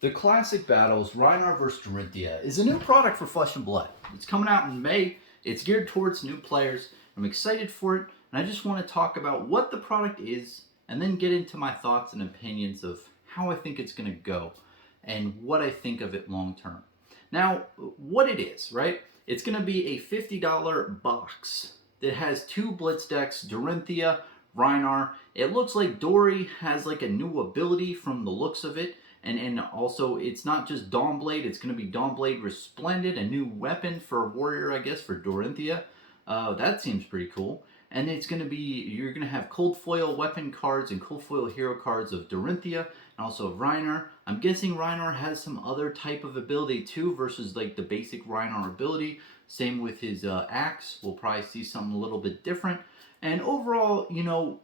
The Classic Battles Rhinar vs. Dorinthea is a new product for Flesh and Blood. It's coming out in May. It's geared towards new players. I'm excited for it, and I just want to talk about what the product is and then get into my thoughts and opinions of how I think it's going to go and what I think of it long term. Now, what it is, right? It's going to be a $50 box that has two Blitz decks, Dorinthea, Rhinar. It looks like Dory has like a new ability from the looks of it. And also, it's not just Dawnblade, it's going to be Dawnblade Resplendent, a new weapon for a warrior, I guess, for Dorinthea. That seems pretty cool. And it's going to be, you're going to have cold foil weapon cards and cold foil hero cards of Dorinthea and also of Rhinar. I'm guessing Rhinar has some other type of ability too versus like the basic Rhinar ability. Same with his axe. We'll probably see something a little bit different. And overall, you know,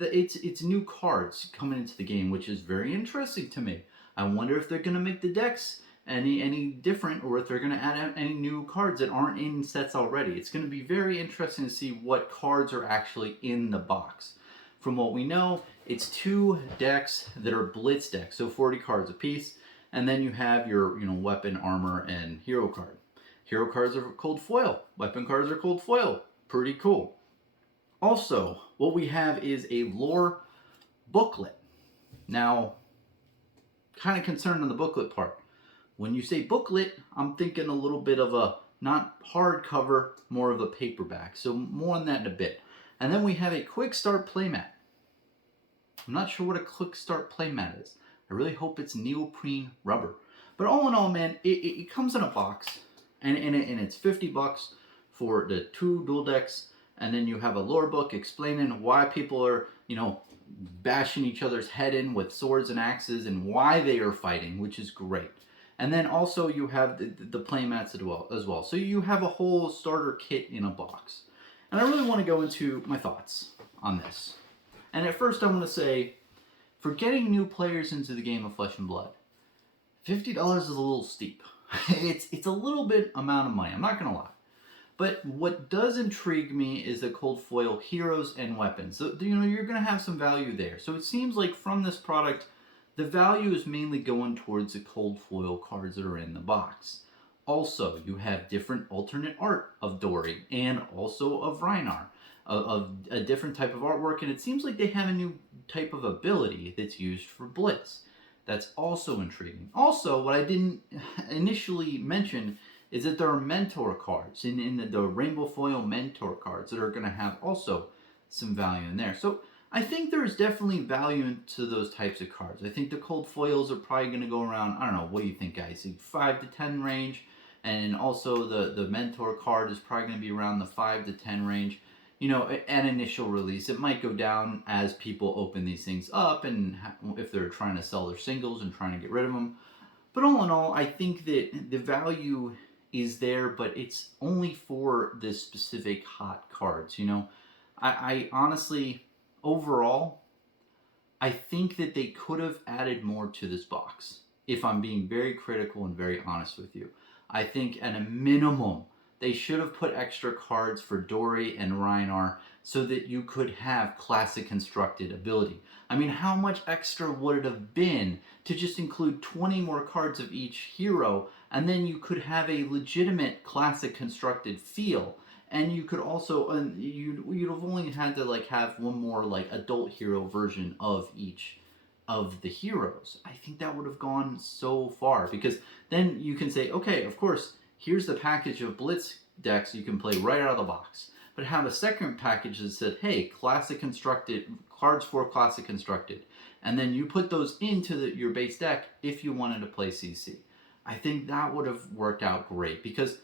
it's new cards coming into the game, which is very interesting to me. I wonder if they're going to make the decks any different, or if they're going to add any new cards that aren't in sets already. It's going to be very interesting to see what cards are actually in the box. From what we know, it's two decks that are Blitz decks, so 40 cards apiece, and then you have your weapon, armor, and hero card. Hero cards are cold foil. Weapon cards are cold foil. Pretty cool. Also, what we have is a lore booklet. Now, kind of concerned on the booklet part. When you say booklet, I'm thinking a little bit of a, not hardcover, more of a paperback. So more on that in a bit. And then we have a quick start playmat. I'm not sure what a quick start playmat is. I really hope it's neoprene rubber. But all in all, man, it comes in a box. And it's $50 for the two dual decks. And then you have a lore book explaining why people are, bashing each other's head in with swords and axes and why they are fighting, which is great. And then also you have the playmats as well. So you have a whole starter kit in a box. And I really want to go into my thoughts on this. And at first I want to say, for getting new players into the game of Flesh and Blood, $50 is a little steep. It's a little bit amount of money, I'm not going to lie. But what does intrigue me is the cold foil heroes and weapons. So, you're going to have some value there. So it seems like from this product, the value is mainly going towards the cold foil cards that are in the box. Also, you have different alternate art of Dory and also of Rhinar, of a different type of artwork. And it seems like they have a new type of ability that's used for Blitz. That's also intriguing. Also, what I didn't initially mention is that there are mentor cards in the rainbow foil mentor cards that are going to have also some value in there. So I think there's definitely value to those types of cards. I think the cold foils are probably going to go around, I don't know, what do you think, guys? 5 to 10 range. And also the mentor card is probably going to be around the 5 to 10 range. At initial release, it might go down as people open these things up and if they're trying to sell their singles and trying to get rid of them. But all in all, I think that the value is there, but it's only for this specific hot cards. I honestly, overall, I think that they could have added more to this box. If I'm being very critical and very honest with you, I think at a minimum they should have put extra cards for Dory and Rhinar so that you could have classic constructed ability. I mean, how much extra would it have been to just include 20 more cards of each hero, and then you could have a legitimate classic constructed feel, and you could also, you'd have only had to have one more adult hero version of each of the heroes. I think that would have gone so far, because then you can say, okay, of course, here's the package of Blitz decks you can play right out of the box. But have a second package that said, hey, classic constructed, cards for classic constructed. And then you put those into your base deck if you wanted to play CC. I think that would have worked out great, because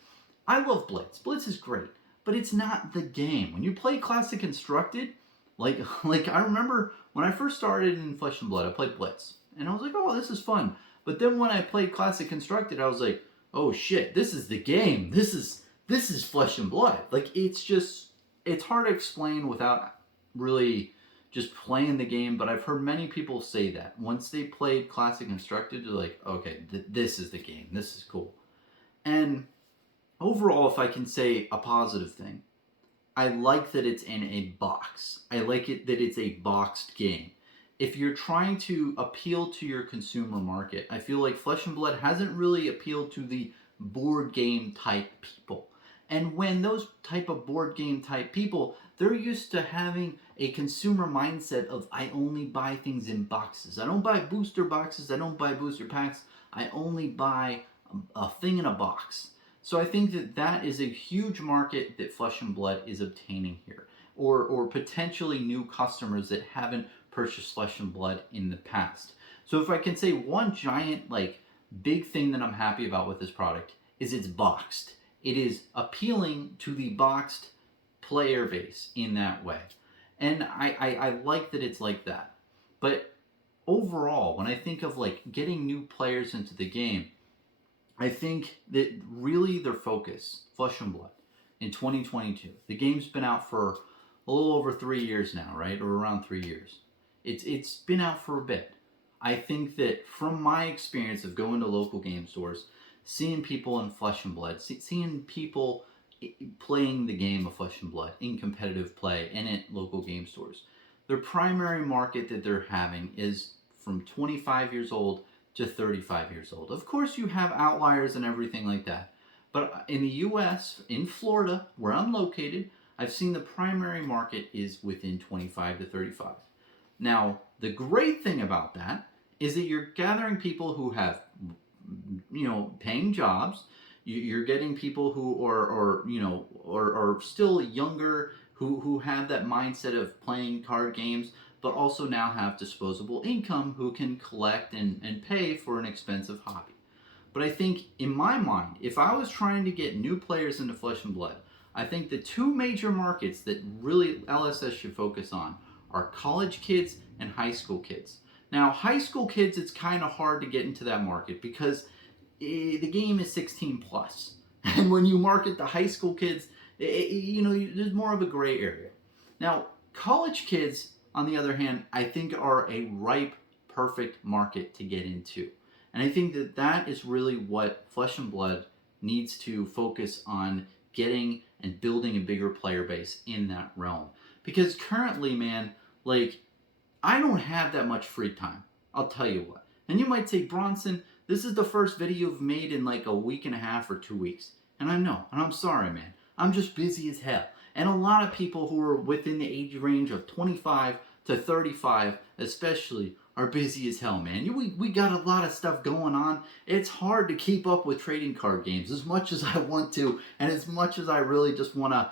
I love Blitz. Blitz is great, but it's not the game. When you play classic constructed, like I remember when I first started in Flesh and Blood, I played Blitz. And I was like, oh, this is fun. But then when I played classic constructed, I was like, oh shit, this is the game. This is Flesh and Blood. It's hard to explain without really just playing the game, but I've heard many people say that. Once they played Classic Constructed, they're like, okay, this is the game. This is cool. And overall, if I can say a positive thing, I like that it's in a box. I like it that it's a boxed game. if you're trying to appeal to your consumer market, I feel like Flesh and Blood hasn't really appealed to the board game type people. And when those type of board game type people, they're used to having a consumer mindset of I only buy things in boxes. I don't buy booster boxes, I don't buy booster packs. I only buy a thing in a box. So I think that that is a huge market that Flesh and Blood is obtaining here, or potentially new customers that haven't purchased Flesh and Blood in the past. So if I can say one giant like big thing that I'm happy about with this product is it's boxed. It is appealing to the boxed player base in that way. And I like that it's like that. But overall, when I think of like getting new players into the game, I think that really their focus, Flesh and Blood, in 2022, the game's been out for a little over 3 years now, right? Or around 3 years. It's been out for a bit. I think that from my experience of going to local game stores, seeing people in Flesh and Blood, seeing people playing the game of Flesh and Blood in competitive play and at local game stores, their primary market that they're having is from 25 years old to 35 years old. Of course, you have outliers and everything like that. But in the US, in Florida, where I'm located, I've seen the primary market is within 25 to 35. Now, the great thing about that is that you're gathering people who have, paying jobs. You're getting people who are still younger, who have that mindset of playing card games, but also now have disposable income, who can collect and pay for an expensive hobby. But I think, in my mind, if I was trying to get new players into Flesh and Blood, I think the two major markets that really LSS should focus on are college kids and high school kids. Now, high school kids, it's kind of hard to get into that market because the game is 16 plus. And when you market the high school kids, there's more of a gray area. Now, college kids, on the other hand, I think are a ripe, perfect market to get into. And I think that that is really what Flesh and Blood needs to focus on, getting and building a bigger player base in that realm. Because currently, man, like, I don't have that much free time. I'll tell you what. And you might say, Bronson, this is the first video you've made in like a week and a half or 2 weeks. And I know, and I'm sorry, man. I'm just busy as hell. And a lot of people who are within the age range of 25 to 35, especially, are busy as hell, man. We got a lot of stuff going on. It's hard to keep up with trading card games as much as I want to, and as much as I really just want to,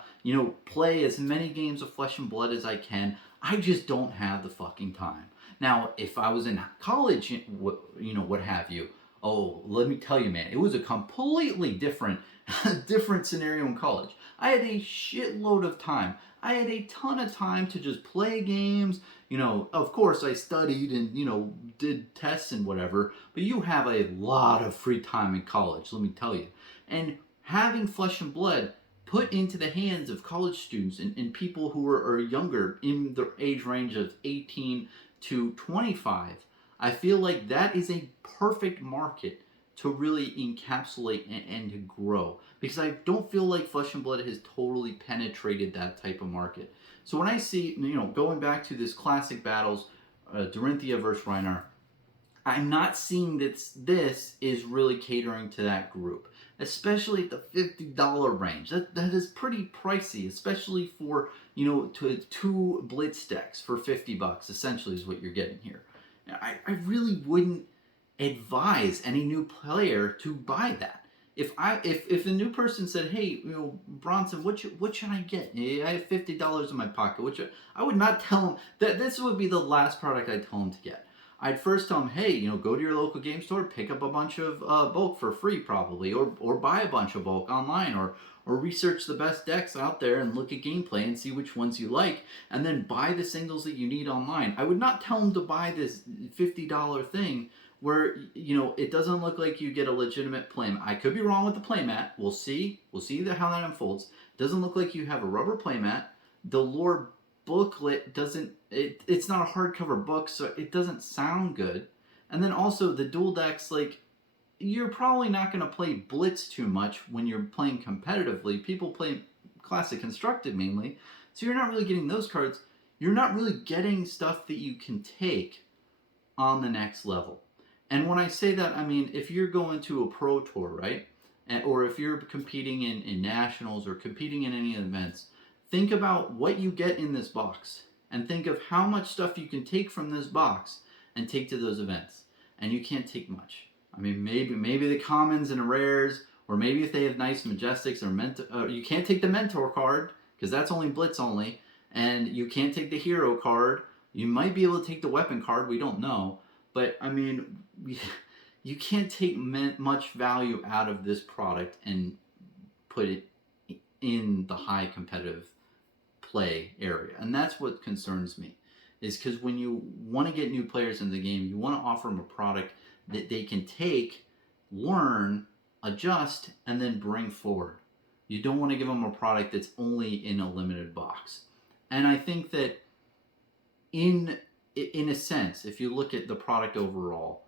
play as many games of Flesh and Blood as I can. I just don't have the fucking time. Now, if I was in college, what have you, oh, let me tell you, man, it was a completely different scenario in college. I had a shitload of time. I had a ton of time to just play games. Of course, I studied and, did tests and whatever, but you have a lot of free time in college, let me tell you. And having Flesh and Blood put into the hands of college students and people who are younger, in the age range of 18 to 25, I feel like that is a perfect market to really encapsulate and to grow, because I don't feel like Flesh and Blood has totally penetrated that type of market. So when I see, going back to this classic battles, Dorinthea versus Rhinar, I'm not seeing that this is really catering to that group, especially at the $50 range. That is pretty pricey, especially for, to 2 blitz decks for $50, essentially, is what you're getting here. I really wouldn't advise any new player to buy that. If a new person said, hey, Bronson, what should I get? I have $50 in my pocket. I would not tell him that this would be the last product I'd tell him to get. I'd first tell him, hey, go to your local game store, pick up a bunch of bulk for free probably, or buy a bunch of bulk online, or research the best decks out there and look at gameplay and see which ones you like, and then buy the singles that you need online. I would not tell him to buy this $50 thing where, it doesn't look like you get a legitimate playmat. I could be wrong with the playmat. We'll see how that unfolds. It doesn't look like you have a rubber playmat. The lore booklet it's not a hardcover book, so it doesn't sound good. And then also the dual decks, like, you're probably not going to play Blitz too much when you're playing competitively. People play Classic Constructed mainly, so you're not really getting those cards. you're not really getting stuff that you can take on the next level. And when I say that, I mean, if you're going to a pro tour, right? Or if you're competing in nationals or competing in any events, think about what you get in this box and think of how much stuff you can take from this box and take to those events. And you can't take much. I mean, maybe the commons and rares, or maybe if they have nice majestics or you can't take the mentor card because that's only blitz only, and you can't take the hero card. You might be able to take the weapon card. We don't know, but I mean, you can't take much value out of this product and put it in the high competitive play area, and that's what concerns me. Is because when you want to get new players in the game, you want to offer them a product that they can take, learn, adjust, and then bring forward. You don't want to give them a product that's only in a limited box. And I think that in a sense, if you look at the product overall,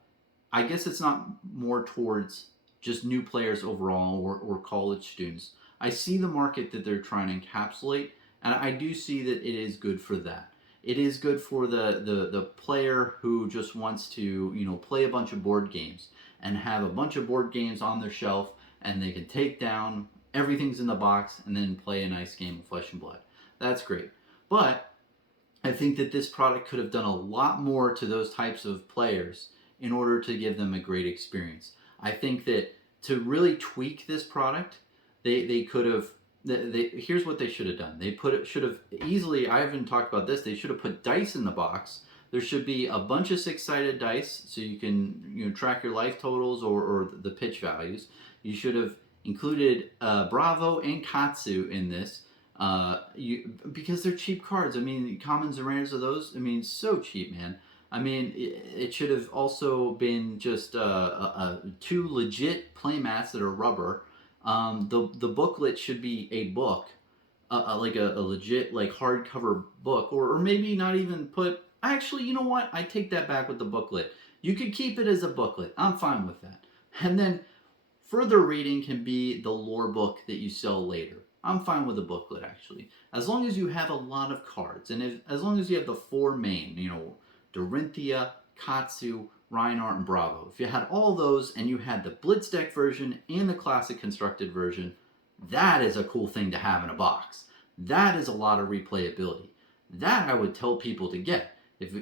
I guess it's not more towards just new players overall or college students. I see the market that they're trying to encapsulate, and I do see that it is good for that. It is good for the player who just wants to, play a bunch of board games and have a bunch of board games on their shelf, and they can take down everything's in the box and then play a nice game of Flesh and Blood. That's great. But I think that this product could have done a lot more to those types of players in order to give them a great experience. I think that to really tweak this product, they could have. Here's what they should have done. They should have easily. I haven't talked about this. They should have put dice in the box. There should be a bunch of six-sided dice so you can track your life totals or the pitch values. You should have included Bravo and Katsu in this because they're cheap cards. I mean, commons and rares of those. I mean, so cheap, man. I mean, it should have also been just two legit playmats that are rubber. The booklet should be a book, like a legit hardcover book, or maybe not even put. Actually, you know what? I take that back with the booklet. You could keep it as a booklet. I'm fine with that. And then further reading can be the lore book that you sell later. I'm fine with the booklet actually, as long as you have a lot of cards, and as long as you have the four main, Dorinthea, Katsu, Rhinar, and Bravo. If you had all those and you had the Blitz deck version and the classic constructed version, that is a cool thing to have in a box. That is a lot of replayability. That I would tell people to get.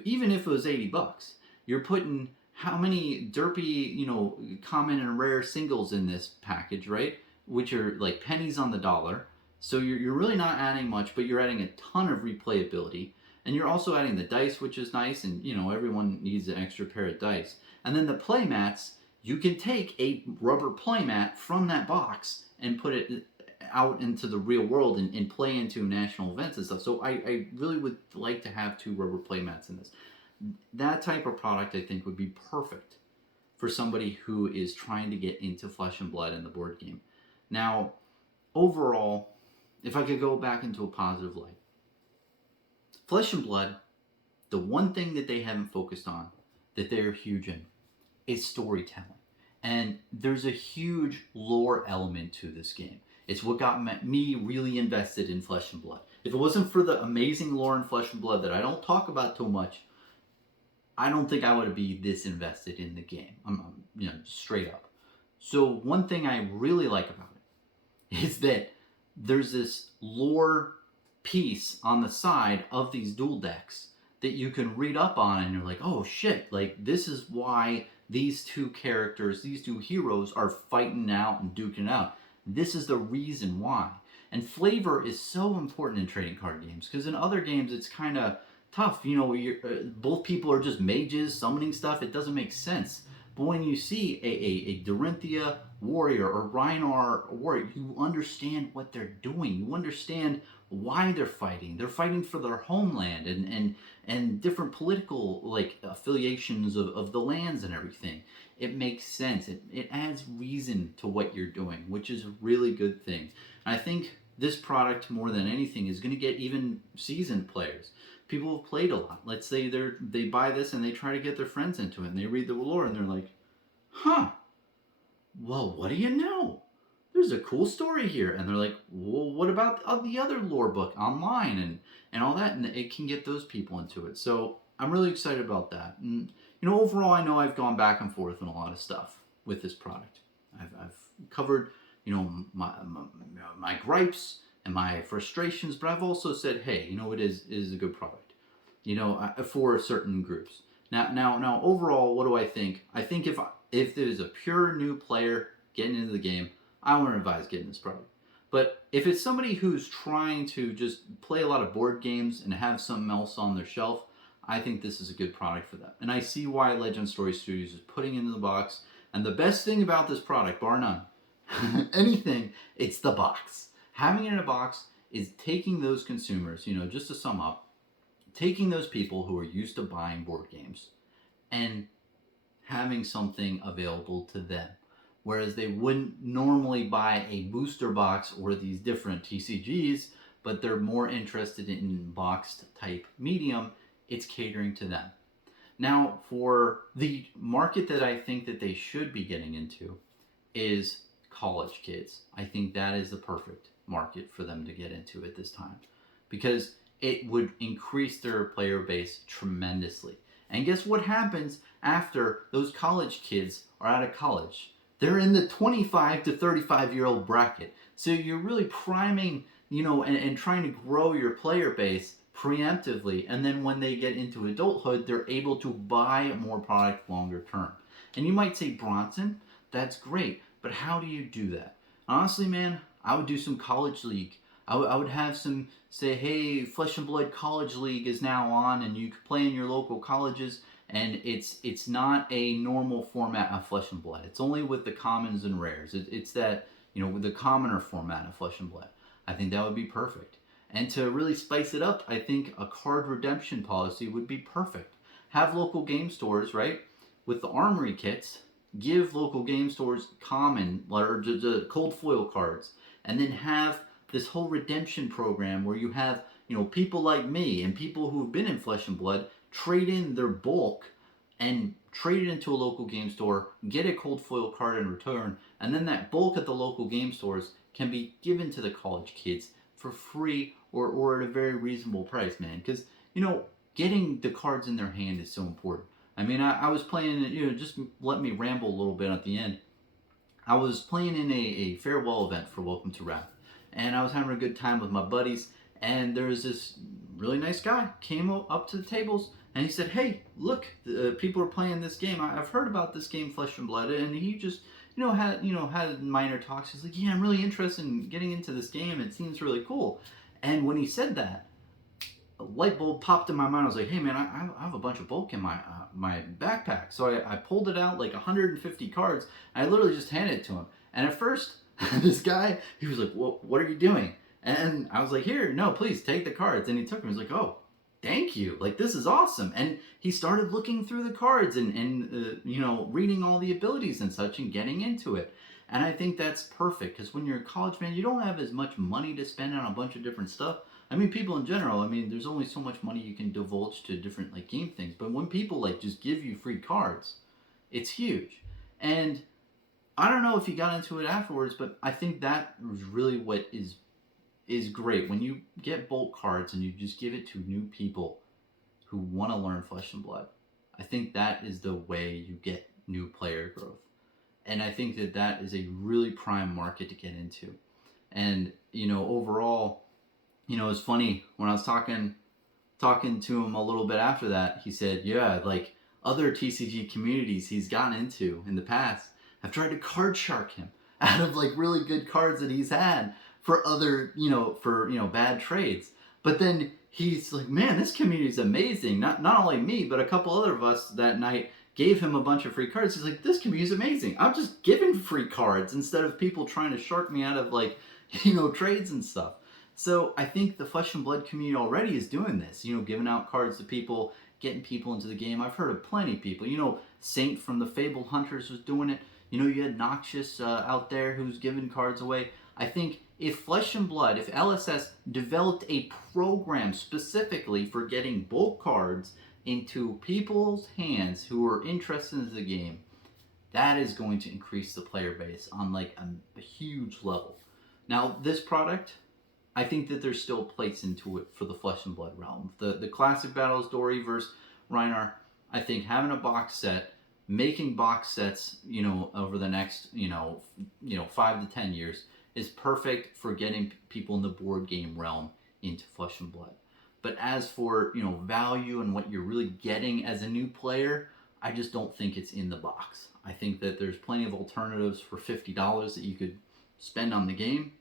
Even if it was $80, you're putting how many derpy, common and rare singles in this package, right? Which are like pennies on the dollar. So you're really not adding much, but you're adding a ton of replayability. And you're also adding the dice, which is nice, and everyone needs an extra pair of dice. And then the play mats, you can take a rubber play mat from that box and put it out into the real world and play into national events and stuff. So I really would like to have 2 rubber play mats in this. That type of product I think would be perfect for somebody who is trying to get into Flesh and Blood in the board game. Now, overall, if I could go back into a positive light, Flesh and Blood, the one thing that they haven't focused on, that they're huge in, is storytelling. And there's a huge lore element to this game. It's what got me really invested in Flesh and Blood. If it wasn't for the amazing lore in Flesh and Blood that I don't talk about too much, I don't think I would be this invested in the game. I'm straight up. So one thing I really like about it is that there's this lore piece on the side of these dual decks that you can read up on, and you're like, oh shit, this is why these 2 characters, these 2 heroes are fighting out and duking out. This is the reason why. And flavor is so important in trading card games, because in other games it's kind of tough. Both people are just mages summoning stuff. It doesn't make sense. But when you see a Dorinthea warrior or Rhinar warrior, you understand what they're doing. You understand why they're fighting. They're fighting for their homeland and different political affiliations of the lands and everything. It makes sense. It adds reason to what you're doing, which is a really good thing. And I think this product, more than anything, is going to get even seasoned players. People have played a lot. Let's say they buy this and they try to get their friends into it, and they read the lore and they're like, huh, well, what do you know? there's a cool story here. And they're like, well, what about the other lore book online and all that? And it can get those people into it. So I'm really excited about that. And, overall, I know I've gone back and forth on a lot of stuff with this product. I've covered, my gripes and my frustrations, but I've also said, hey, it is a good product, for certain groups. Now, overall, what do I think? I think if there's a pure new player getting into the game, I wouldn't advise getting this product. But if it's somebody who's trying to just play a lot of board games and have something else on their shelf, I think this is a good product for them. And I see why Legend Story Studios is putting it in the box. And the best thing about this product, bar none, anything, it's the box. Having it in a box is taking those consumers, just to sum up, taking those people who are used to buying board games and having something available to them. Whereas they wouldn't normally buy a booster box or these different TCGs, but they're more interested in boxed type medium, it's catering to them. Now, for the market that I think that they should be getting into is college kids. I think that is the perfect market for them to get into at this time, because it would increase their player base tremendously. And guess what happens after those college kids are out of college? They're in the 25 to 35-year-old bracket. So you're really priming, and trying to grow your player base preemptively. And then when they get into adulthood, they're able to buy more product longer term. And you might say, Bronson, that's great. But how do you do that? Honestly, man, I would do some college league. I would have some say, hey, Flesh and Blood College League is now on, and you can play in your local colleges. And it's not a normal format of Flesh and Blood. It's only with the commons and rares. It's that, with the commoner format of Flesh and Blood. I think that would be perfect. And to really spice it up, I think a card redemption policy would be perfect. Have local game stores, right, with the armory kits, give local game stores common or just cold foil cards, and then have this whole redemption program where you have, people like me and people who have been in Flesh and Blood trade in their bulk and trade it into a local game store, get a cold foil card in return, and then that bulk at the local game stores can be given to the college kids for free or at a very reasonable price, man. Because, getting the cards in their hand is so important. I mean, I was playing, just let me ramble a little bit at the end. I was playing in a farewell event for Welcome to Wrath, and I was having a good time with my buddies, and there was this really nice guy came up to the tables, and he said, hey, look, people are playing this game. I've heard about this game, Flesh and Blood, and he just, had minor talks. He's like, yeah, I'm really interested in getting into this game. It seems really cool. And when he said that, a light bulb popped in my mind. I was like, hey, man, I have a bunch of bulk in my backpack. So I pulled it out, like 150 cards. I literally just handed it to him. And at first, this guy, he was like, well, what are you doing? And I was like, here, no, please take the cards. And he took them. He was like, oh, thank you. Like, this is awesome. And he started looking through the cards and reading all the abilities and such and getting into it. And I think that's perfect, because when you're a college man, you don't have as much money to spend on a bunch of different stuff. I mean, people in general, there's only so much money you can divulge to different, game things. But when people, just give you free cards, it's huge. And I don't know if he got into it afterwards, but I think that was really what is great. When you get bulk cards and you just give it to new people who want to learn Flesh and Blood, I think that is the way you get new player growth. And I think that is a really prime market to get into. And, overall, it's funny, when I was talking to him a little bit after that, he said, yeah, other TCG communities he's gotten into in the past have tried to card shark him out of really good cards that he's had for other, bad trades. But then he's like, man, this community is amazing. Not only me, but a couple other of us that night gave him a bunch of free cards. He's like, this community is amazing. I'm just giving free cards instead of people trying to shark me out of trades and stuff. So I think the Flesh and Blood community already is doing this, giving out cards to people, getting people into the game. I've heard of plenty of people. Saint from the Fable Hunters was doing it. You had Noxious out there who's giving cards away. I think if Flesh and Blood, if LSS developed a program specifically for getting bulk cards into people's hands who are interested in the game, that is going to increase the player base on like a huge level. Now, this product, I think that there's still a place into it for the Flesh and Blood realm. The classic battles, Dory versus Rhinar, I think having a box set, making box sets, over the next, 5 to 10 years is perfect for getting people in the board game realm into Flesh and Blood. But as for, value and what you're really getting as a new player, I just don't think it's in the box. I think that there's plenty of alternatives for $50 that you could spend on the game.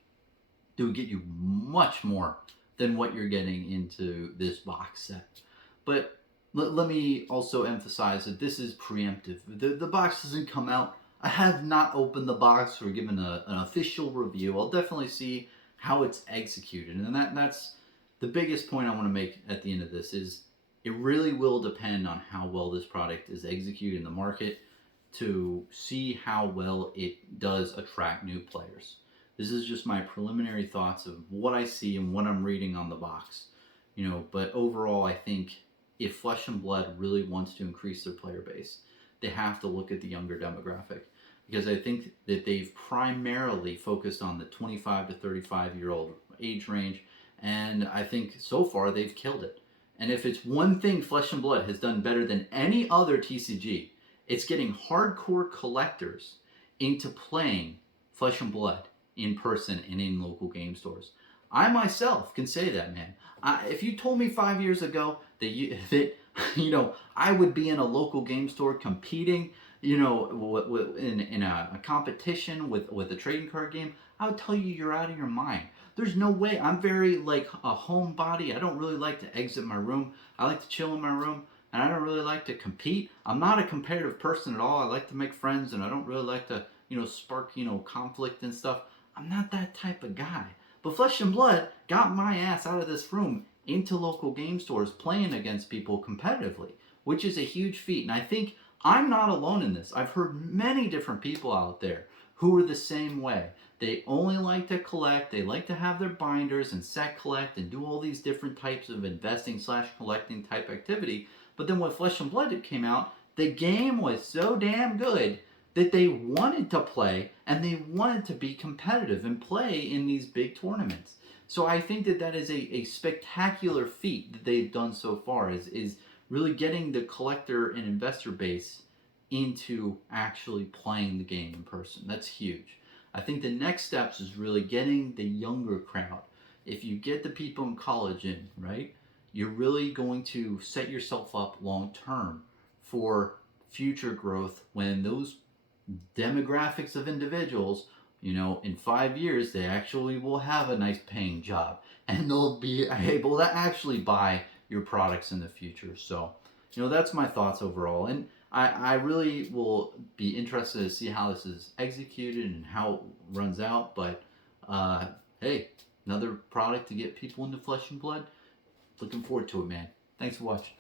It would get you much more than what you're getting into this box set. But let me also emphasize that this is preemptive. The box doesn't come out. I have not opened the box or given an official review. I'll definitely see how it's executed. And that's the biggest point I want to make at the end of this is it really will depend on how well this product is executed in the market to see how well it does attract new players. This is just my preliminary thoughts of what I see and what I'm reading on the box. But overall, I think if Flesh and Blood really wants to increase their player base, they have to look at the younger demographic. Because I think that they've primarily focused on the 25 to 35-year-old age range, and I think so far they've killed it. And if it's one thing Flesh and Blood has done better than any other TCG, it's getting hardcore collectors into playing Flesh and Blood in person and in local game stores. I myself can say that, man. If you told me 5 years ago that I would be in a local game store competing, in a competition with a trading card game, I would tell you you're out of your mind. There's no way. I'm very like a homebody. I don't really like to exit my room. I like to chill in my room, and I don't really like to compete. I'm not a competitive person at all. I like to make friends, and I don't really like to, spark, conflict and stuff. I'm not that type of guy. But Flesh and Blood got my ass out of this room into local game stores playing against people competitively, which is a huge feat. And I think I'm not alone in this. I've heard many different people out there who are the same way. They only like to collect. They like to have their binders and set collect and do all these different types of investing/collecting type activity. But then when Flesh and Blood came out, the game was so damn good that they wanted to play and they wanted to be competitive and play in these big tournaments. So I think that is a spectacular feat that they've done so far is really getting the collector and investor base into actually playing the game in person. That's huge. I think the next steps is really getting the younger crowd. If you get the people in college in, right, you're really going to set yourself up long term for future growth when those demographics of individuals, in 5 years, they actually will have a nice paying job and they'll be able to actually buy your products in the future. So, that's my thoughts overall. And I really will be interested to see how this is executed and how it runs out. But hey, another product to get people into Flesh and Blood. Looking forward to it, man. Thanks for watching.